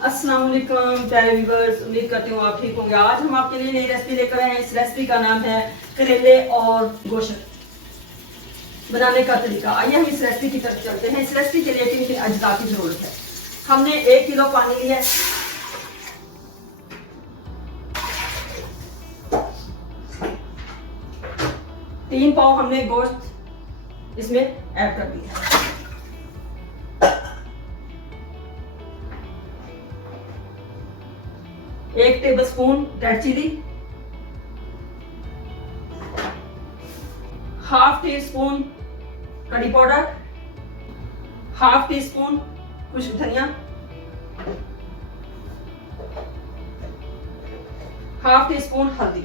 अस्सलाम वालेकुम प्यारे व्यूअर्स, उम्मीद करती हूँ आप ठीक होंगे। आज हम आपके लिए नई रेसिपी लेकर आए हैं। इस रेसिपी का नाम है करेले और गोश्त। बनाने का तरीका, आइए हम इस रेसिपी की तरफ चलते हैं। इस रेसिपी के लिए 3 अज्जा की जरूरत है। हमने 1 किलो पानी लिया है, तीन पाव हमने गोश्त इसमें ऐड कर दिया है। 1 tablespoon red chilli, half tea spoon curry powder, half tea spoon खुश्क धनिया, हाफ टी स्पून हल्दी।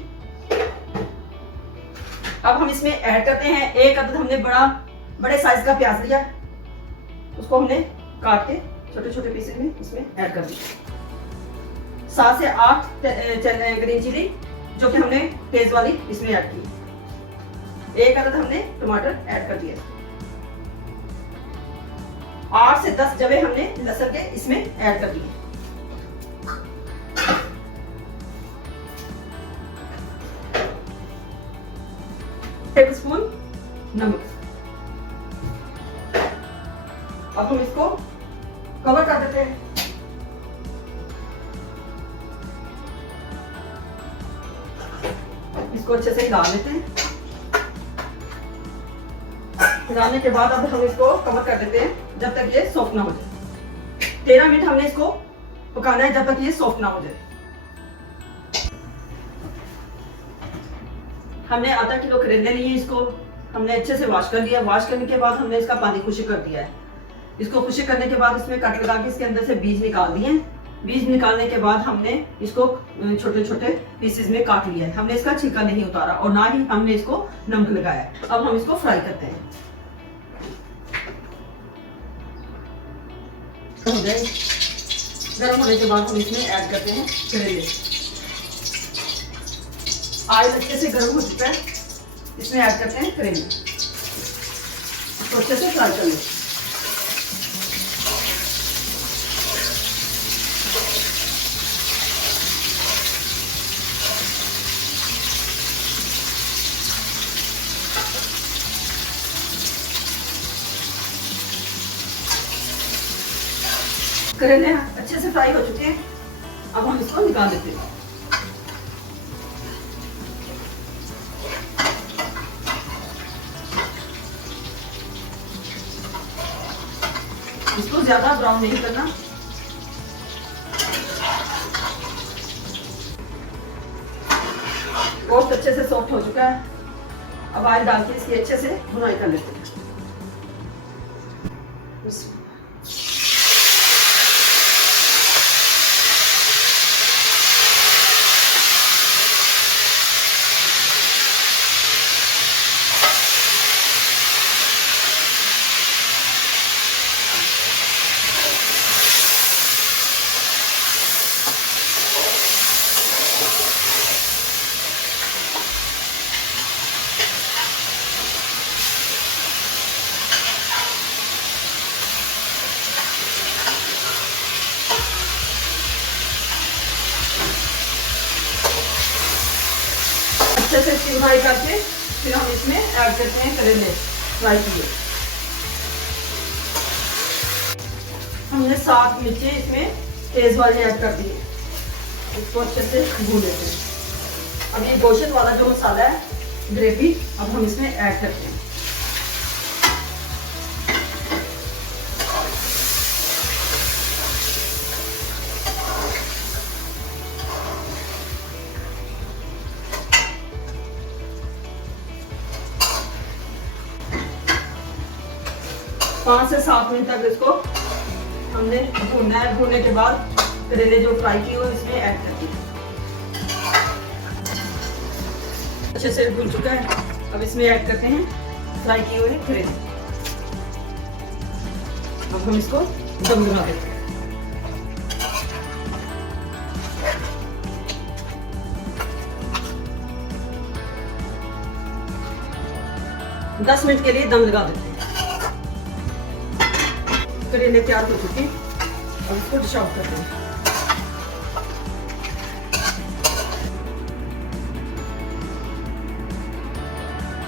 अब हम इसमें ऐड करते हैं 1 अदद हमने बड़े साइज का प्याज लिया, उसको हमने काट के छोटे छोटे पीसेस में इसमें ऐड कर दिया। 7 से 8 ग्रीन चिली जो कि हमने तेज वाली इसमें ऐड की। 1 अदद हमने टमाटर ऐड कर दिया। 8 से 10 जवे हमने लहसुन के इसमें ऐड कर दिए। टेबलस्पून नमक। अब हम इसको कवर कर देते हैं। इसको अच्छे से हिला लेते हैं। हिलाने के बाद अब हम इसको कवर कर देते हैं जब तक ये सॉफ्ट ना हो जाए। 13 मिनट हमने इसको पकाना है जब तक ये सॉफ्ट ना हो जाए। हमने आधा किलो करेले लिए, इसको हमने अच्छे से वॉश कर लिया। वॉश करने के बाद हमने इसका पानी खुश्क कर दिया है। इसको खुश्क करने के बाद इसमें कट लगा के इसके अंदर से बीज निकाल दिए। बीज निकालने के बाद हमने इसको छोटे छोटे पीसेस में काट लिया है। हमने इसका छिलका नहीं उतारा और ना ही हमने इसको नमक लगाया। अब हम इसको फ्राई करते हैं। हो जाए गर्म होने के बाद हम इसमें ऐड करते हैं करेले। ऑयल अच्छे से गर्म हो चुका है, इसमें ऐड करते हैं करेले। इसको अच्छे से फ्राई कर लें। करेले अच्छे से फ्राई हो चुके हैं, अब हम इसको निकाल देते हैं। इसको ज्यादा ब्राउन नहीं करना। गोश्त अच्छे से सॉफ्ट हो चुका है। अब ऑयल डाल के इसकी अच्छे से भुनाई कर लेते हैं। अच्छे से इसकी फ्राई करके फिर हम इसमें ऐड करते हैं करेले फ्राई किए। हमने 7 मिर्चें इसमें तेज वाली ऐड कर दी। इसको अच्छे से भून लेते हैं। अब ये गोश्त वाला जो मसाला है ग्रेवी, अब हम इसमें ऐड करते हैं। पाँच से 7 मिनट तक इसको हमने भूनना है। भूनने के बाद करेले जो फ्राई किए हुए इसमें ऐड कर दिए। अच्छे से भून चुका है, अब इसमें ऐड करते हैं फ्राई किए हुए करेले। अब हम इसको दम लगा देते हैं। दस मिनट के लिए दम लगा देते हैं। करेले तैयार हो चुके हैं, अब इसको डिश आउट करते हैं।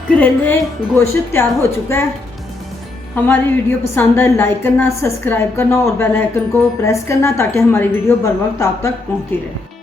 करेले गोश्त तैयार हो चुका है। हमारी वीडियो पसंद आए लाइक करना, सब्सक्राइब करना और बेल आइकन को प्रेस करना ताकि हमारी वीडियो बर वक्त आप तक पहुंचती रहे।